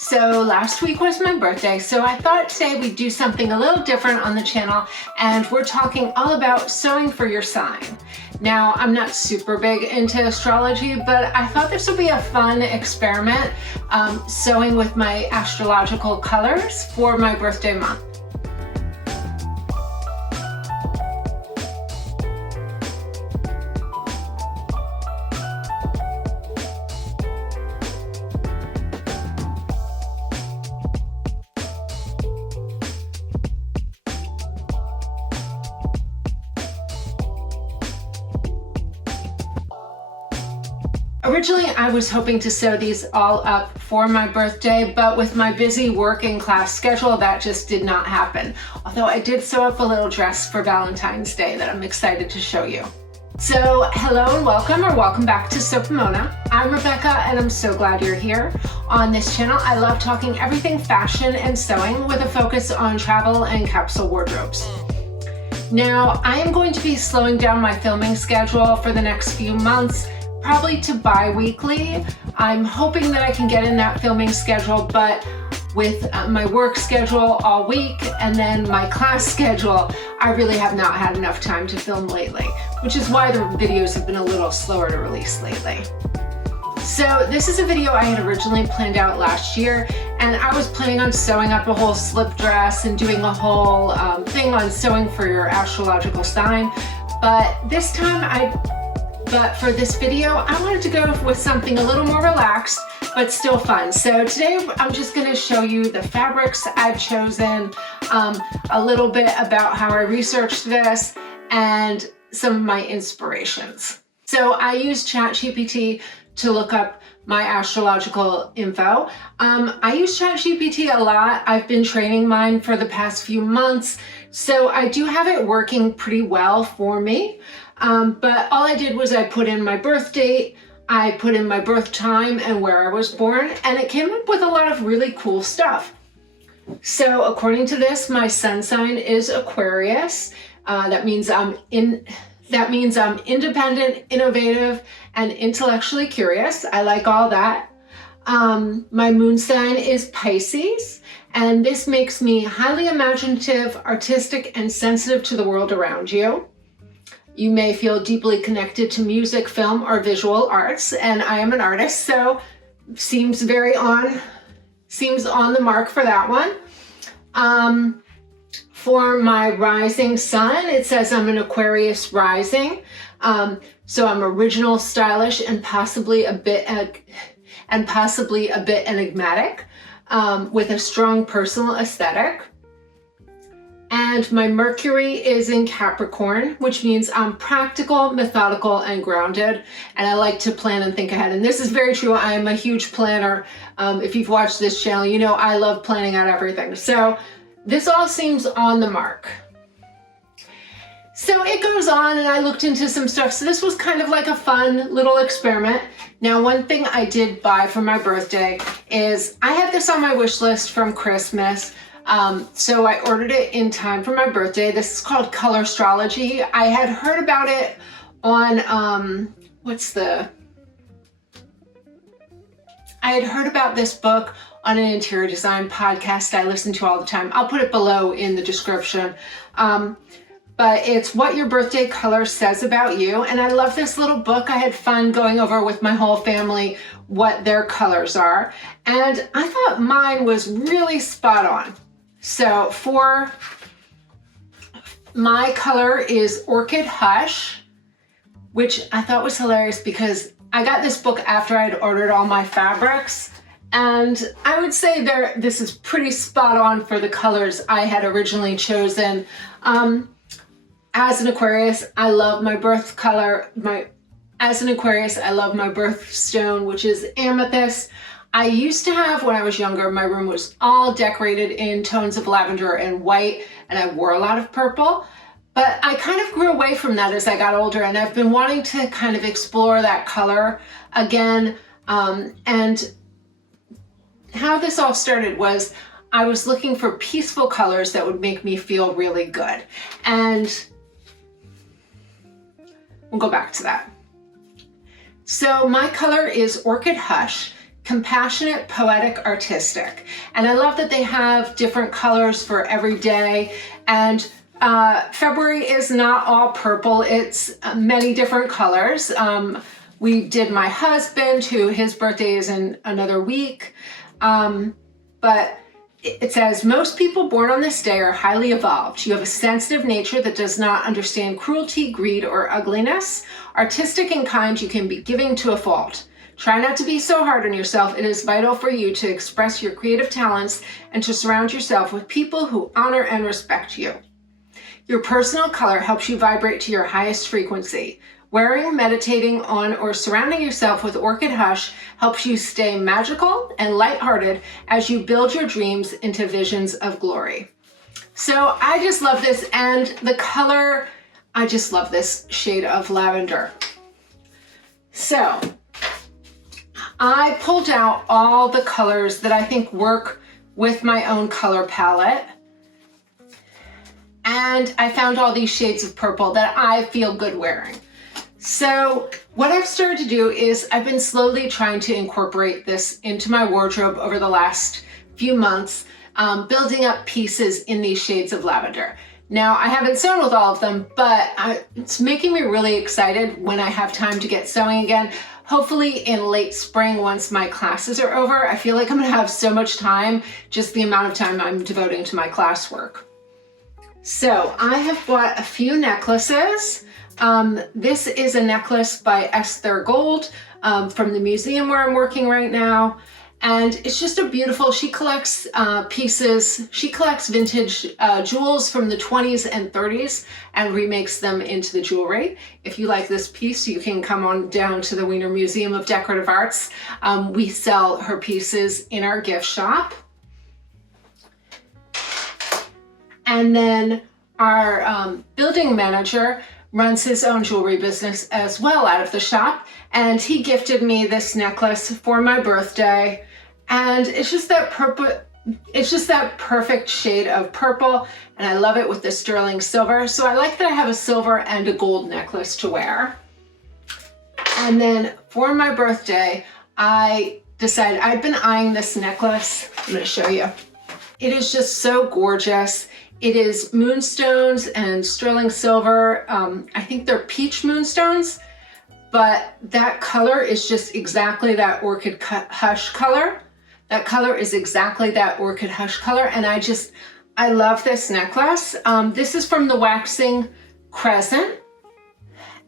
So last week was my birthday, so I thought today we'd do something a little different on the channel, and we're talking all about sewing for your sign. Now, I'm not super big into astrology, but I thought this would be a fun experiment, sewing with my astrological colors for my birthday month. Originally, I was hoping to sew these all up for my birthday, but with my busy work and class schedule, that just did not happen. Although I did sew up a little dress for Valentine's Day that I'm excited to show you. So hello and welcome back to Sew Pomona. I'm Rebecca and I'm so glad you're here. On this channel, I love talking everything fashion and sewing with a focus on travel and capsule wardrobes. Now, I am going to be slowing down my filming schedule for the next few months, probably to bi-weekly. I'm hoping that I can get in that filming schedule, but with my work schedule all week and then my class schedule, I really have not had enough time to film lately, which is why the videos have been a little slower to release lately. So this is a video I had originally planned out last year, and I was planning on sewing up a whole slip dress and doing a whole thing on sewing for your astrological sign. But this time for this video, I wanted to go with something a little more relaxed, but still fun. So today I'm just gonna show you the fabrics I've chosen, a little bit about how I researched this, and some of my inspirations. So I use ChatGPT to look up my astrological info. I use ChatGPT a lot. I've been training mine for the past few months, so I do have it working pretty well for me. But all I did was I put in my birth date, I put in my birth time and where I was born, and it came up with a lot of really cool stuff. So according to this, my sun sign is Aquarius. That means I'm independent, innovative, and intellectually curious. I like all that. My moon sign is Pisces, and this makes me highly imaginative, artistic, and sensitive to the world around you. You may feel deeply connected to music, film, or visual arts, and I am an artist, so seems on the mark for that one. For my rising sun, it says I'm an Aquarius rising, so I'm original, stylish, and possibly a bit enigmatic, with a strong personal aesthetic. And my Mercury is in Capricorn, which means I'm practical, methodical, and grounded. And I like to plan and think ahead. And this is very true. I am a huge planner. If you've watched this channel, you know I love planning out everything. So this all seems on the mark. So it goes on, and I looked into some stuff. So this was kind of like a fun little experiment. Now, one thing I did buy for my birthday is I had this on my wish list from Christmas. So I ordered it in time for my birthday. This is called Colorstrology. I had heard about it on, I had heard about this book on an interior design podcast I listen to all the time. I'll put it below in the description. But it's what your birthday color says about you. And I love this little book. I had fun going over with my whole family what their colors are. And I thought mine was really spot on. So for my color is Orchid Hush, which I thought was hilarious because I got this book after I'd ordered all my fabrics. And I would say this is pretty spot on for the colors I had originally chosen. As an Aquarius, I love my birth color. As an Aquarius, I love my birthstone, which is amethyst. I used to have, when I was younger, my room was all decorated in tones of lavender and white, and I wore a lot of purple. But I kind of grew away from that as I got older, and I've been wanting to kind of explore that color again. And how this all started was I was looking for peaceful colors that would make me feel really good. And we'll go back to that. So my color is Orchid Hush. compassionate, poetic, artistic. And I love that they have different colors for every day. And February is not all purple, it's many different colors. We did my husband, who his birthday is in another week. But it says, most people born on this day are highly evolved. You have a sensitive nature that does not understand cruelty, greed, or ugliness. Artistic and kind, you can be giving to a fault. Try not to be so hard on yourself. It is vital for you to express your creative talents and to surround yourself with people who honor and respect you. Your personal color helps you vibrate to your highest frequency. Wearing, meditating on, or surrounding yourself with Orchid Hush helps you stay magical and lighthearted as you build your dreams into visions of glory. So I just love this, and the color, I just love this shade of lavender. So I pulled out all the colors that I think work with my own color palette. And I found all these shades of purple that I feel good wearing. So what I've started to do is I've been slowly trying to incorporate this into my wardrobe over the last few months, building up pieces in these shades of lavender. Now, I haven't sewn with all of them, but it's making me really excited when I have time to get sewing again. Hopefully in late spring, once my classes are over. I feel like I'm gonna have so much time, just the amount of time I'm devoting to my classwork. So I have bought a few necklaces. This is a necklace by Esther Gold from the museum where I'm working right now. And it's just a beautiful, she collects pieces, she collects vintage jewels from the 20s and 30s and remakes them into the jewelry. If you like this piece, you can come on down to the Wiener Museum of Decorative Arts. We sell her pieces in our gift shop. And then our building manager runs his own jewelry business as well out of the shop. And he gifted me this necklace for my birthday. And it's just that purple, it's just that perfect shade of purple. And I love it with the sterling silver. So I like that I have a silver and a gold necklace to wear. And then for my birthday, I decided, I'd been eyeing this necklace. I'm gonna show you. It is just so gorgeous. It is moonstones and sterling silver. I think they're peach moonstones, but that color is just exactly that Orchid Hush color. That color is exactly that Orchid Hush color. And I love this necklace. This is from the waxing Crescent.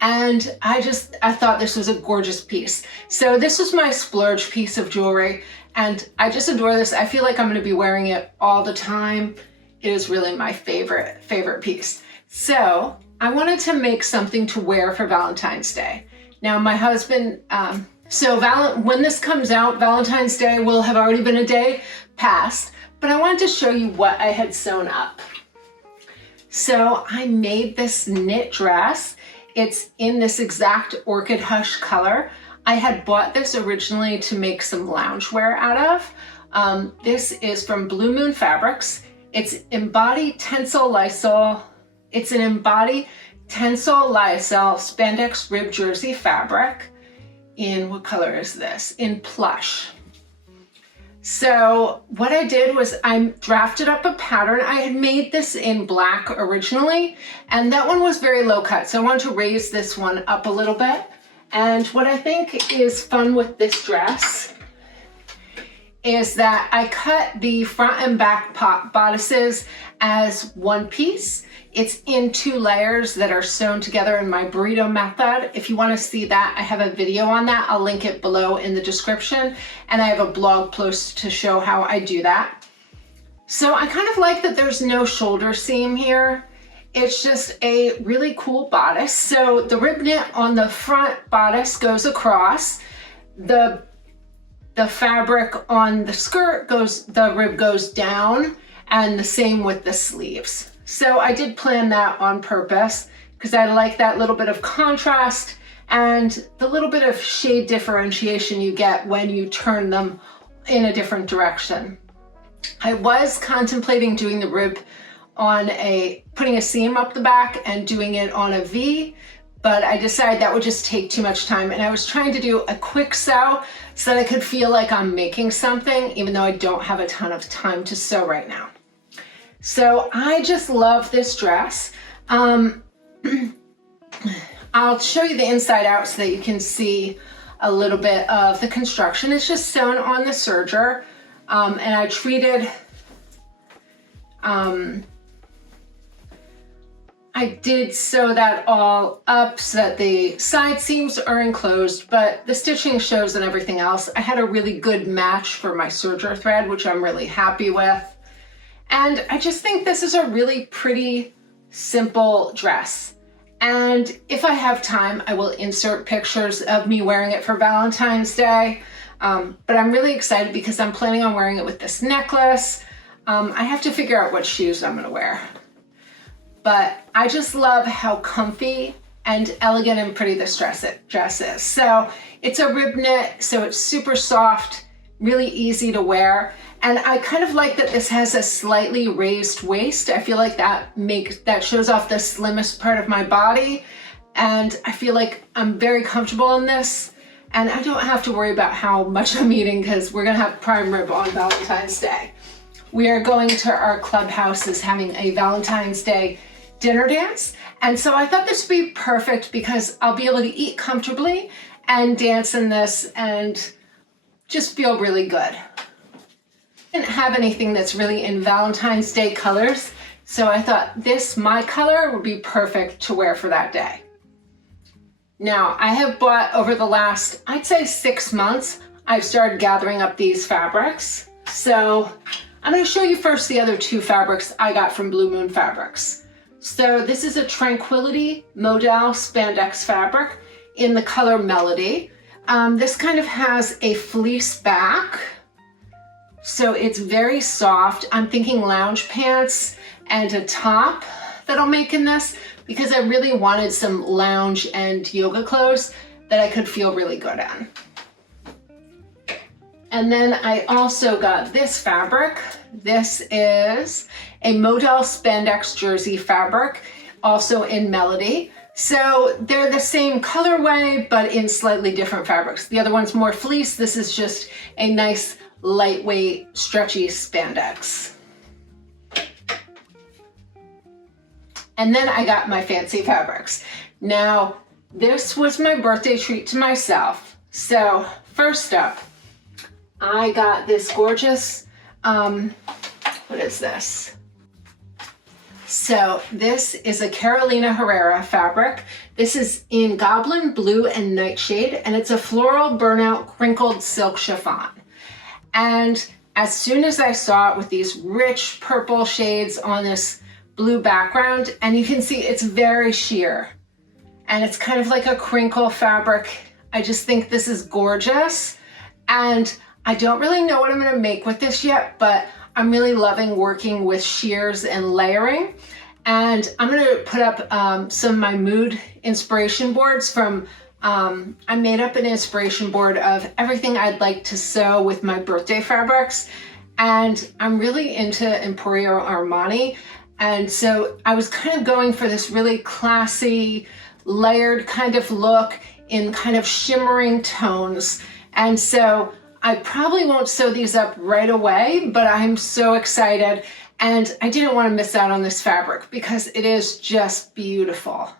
And I thought this was a gorgeous piece. So this was my splurge piece of jewelry. And I just adore this. I feel like I'm gonna be wearing it all the time. It is really my favorite piece. So I wanted to make something to wear for Valentine's Day. Now my husband, when this comes out, Valentine's Day will have already been a day past, but I wanted to show you what I had sewn up. So I made this knit dress. It's in this exact Orchid Hush color. I had bought this originally to make some loungewear out of. This is from Blue Moon Fabrics. It's embodied tensile lysol. It's an embodied tensile lysol spandex rib jersey fabric in, what color is this? In plush. So what I did was I drafted up a pattern. I had made this in black originally, and that one was very low cut. So I wanted to raise this one up a little bit. And what I think is fun with this dress is that I cut the front and back bodices as one piece. It's in 2 layers that are sewn together in my burrito method. If you want to see that, I have a video on that. I'll link it below in the description. And I have a blog post to show how I do that. So I kind of like that there's no shoulder seam here. It's just a really cool bodice. So the rib knit on the front bodice goes across. The fabric on the skirt the rib goes down, and the same with the sleeves. So I did plan that on purpose because I like that little bit of contrast and the little bit of shade differentiation you get when you turn them in a different direction. I was contemplating doing the rib on putting a seam up the back and doing it on a V, but I decided that would just take too much time. And I was trying to do a quick sew so that I could feel like I'm making something, even though I don't have a ton of time to sew right now. So I just love this dress. I'll show you the inside out so that you can see a little bit of the construction. It's just sewn on the serger, and I treated, I did sew that all up so that the side seams are enclosed, but the stitching shows and everything else. I had a really good match for my serger thread, which I'm really happy with. And I just think this is a really pretty, simple dress. And if I have time, I will insert pictures of me wearing it for Valentine's Day. But I'm really excited because I'm planning on wearing it with this necklace. I have to figure out what shoes I'm gonna wear. But I just love how comfy and elegant and pretty this dress is. So it's a rib knit, so it's super soft, really easy to wear. And I kind of like that this has a slightly raised waist. I feel like that shows off the slimmest part of my body. And I feel like I'm very comfortable in this. And I don't have to worry about how much I'm eating because we're gonna have prime rib on Valentine's Day. We are going to our clubhouses having a Valentine's Day dinner dance. And so I thought this would be perfect because I'll be able to eat comfortably and dance in this and just feel really good. I didn't have anything that's really in Valentine's Day colors, so I thought this, my color, would be perfect to wear for that day. Now, I have bought over the last, I'd say 6 months, I've started gathering up these fabrics. So I'm going to show you first the other 2 fabrics I got from Blue Moon Fabrics. So this is a Tranquility Modal spandex fabric in the color Melody. This kind of has a fleece back, so it's very soft. I'm thinking lounge pants and a top that I'll make in this because I really wanted some lounge and yoga clothes that I could feel really good in. And then I also got this fabric. This is a Modal spandex jersey fabric, also in Melody. So they're the same colorway, but in slightly different fabrics. The other one's more fleece. This is just a nice, lightweight, stretchy spandex. And then I got my fancy fabrics. Now, this was my birthday treat to myself. So first up, I got this gorgeous, what is this? So this is a Carolina Herrera fabric. This is in Goblin, Blue, and Nightshade, and it's a floral burnout crinkled silk chiffon. And as soon as I saw it with these rich purple shades on this blue background, and you can see it's very sheer, and it's kind of like a crinkle fabric. I just think this is gorgeous, and I don't really know what I'm gonna make with this yet, but I'm really loving working with sheers and layering. And I'm gonna put up some of my mood inspiration boards from, I made up an inspiration board of everything I'd like to sew with my birthday fabrics. And I'm really into Emporio Armani. And so I was kind of going for this really classy, layered kind of look in kind of shimmering tones. And so I probably won't sew these up right away, but I'm so excited. And I didn't want to miss out on this fabric because it is just beautiful.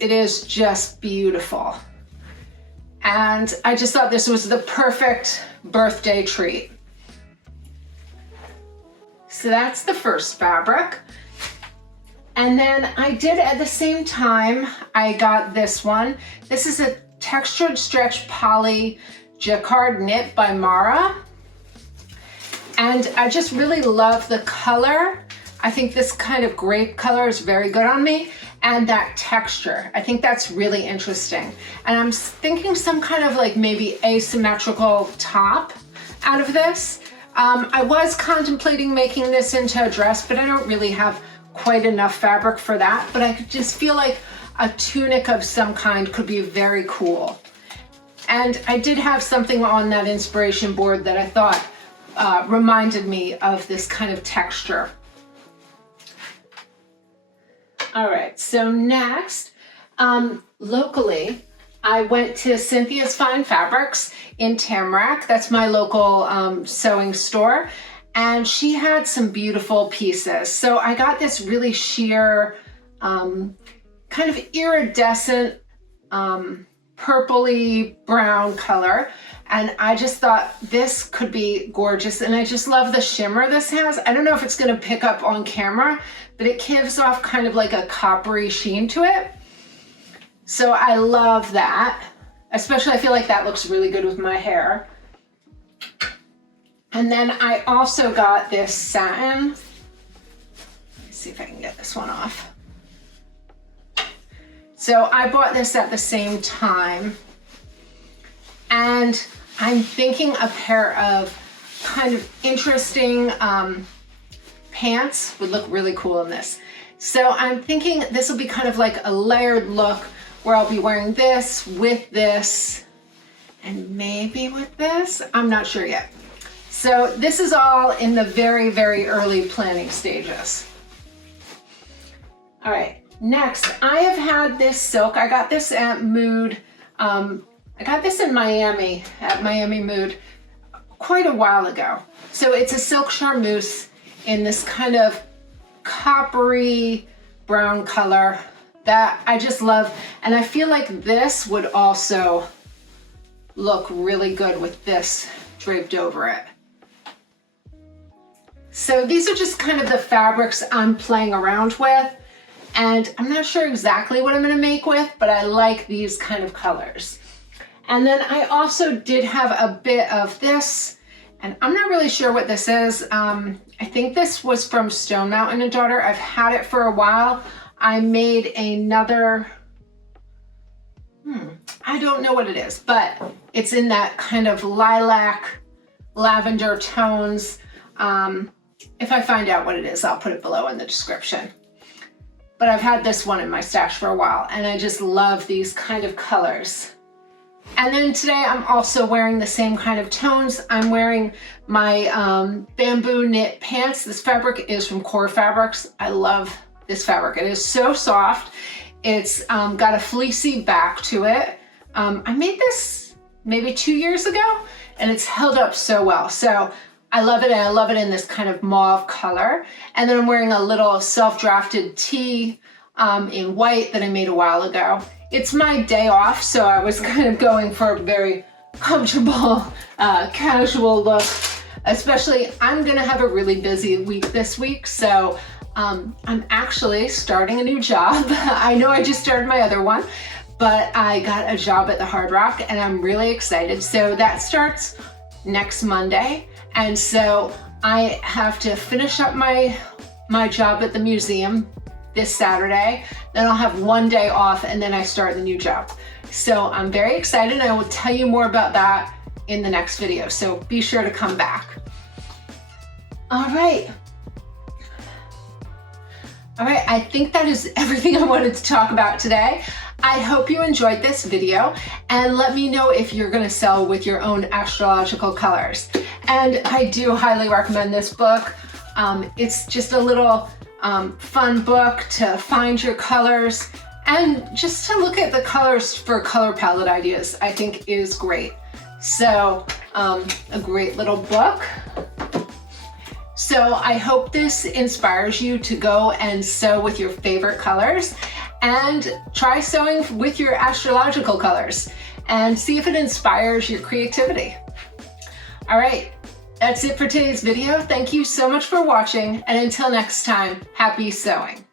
it is just beautiful. And I just thought this was the perfect birthday treat. So that's the first fabric. And then I did at the same time, I got this one. This is a textured stretch poly Jacquard knit by Mara. And I just really love the color. I think this kind of grape color is very good on me. And that texture, I think that's really interesting. And I'm thinking some kind of like maybe asymmetrical top out of this. I was contemplating making this into a dress, but I don't really have quite enough fabric for that. But I could just feel like a tunic of some kind could be very cool. And I did have something on that inspiration board that I thought reminded me of this kind of texture. All right, so next, locally, I went to Cynthia's Fine Fabrics in Tamarack. That's my local sewing store. And she had some beautiful pieces. So I got this really sheer, kind of iridescent, purpley brown color. And I just thought this could be gorgeous. And I just love the shimmer this has. I don't know if it's gonna pick up on camera, but it gives off kind of like a coppery sheen to it. So I love that. Especially I feel like that looks really good with my hair. And then I also got this satin. Let's see if I can get this one off. So I bought this at the same time. And I'm thinking a pair of kind of interesting pants would look really cool in this. So I'm thinking this will be kind of like a layered look where I'll be wearing this with this and maybe with this. I'm not sure yet. So this is all in the very, very early planning stages. All right, next I have had this silk. I got this at Mood. I got this in Miami, at Miami Mood, quite a while ago. So it's a silk charmeuse in this kind of coppery brown color that I just love. And I feel like this would also look really good with this draped over it. So these are just kind of the fabrics I'm playing around with. And I'm not sure exactly what I'm gonna make with, but I like these kind of colors. And then I also did have a bit of this, and I'm not really sure what this is. I think this was from Stone Mountain & Daughter. I've had it for a while. I made another, I don't know what it is, but it's in that kind of lilac, lavender tones. If I find out what it is, I'll put it below in the description. But I've had this one in my stash for a while, and I just love these kind of colors. And then today I'm also wearing the same kind of tones. I'm wearing my bamboo knit pants. This fabric is from Core Fabrics. I love this fabric. It is so soft. It's got a fleecy back to it. I made this maybe 2 years ago and it's held up so well. So I love it, and I love it in this kind of mauve color. And then I'm wearing a little self-drafted tee in white that I made a while ago. It's my day off, so I was kind of going for a very comfortable, casual look. Especially, I'm gonna have a really busy week this week, so I'm actually starting a new job. I know I just started my other one, but I got a job at the Hard Rock, and I'm really excited. So that starts next Monday, and so I have to finish up my job at the museum this Saturday, then I'll have one day off, and then I start the new job. So I'm very excited. I will tell you more about that in the next video, so be sure to come back. All right, I think that is everything I wanted to talk about today. I hope you enjoyed this video, and let me know if you're gonna sew with your own astrological colors. And I do highly recommend this book. It's just a little fun book to find your colors and just to look at the colors for color palette ideas. I think is great. So a great little book. So I hope this inspires you to go and sew with your favorite colors. and try sewing with your astrological colors and see if it inspires your creativity. All right, that's it for today's video. Thank you so much for watching, and until next time, happy sewing.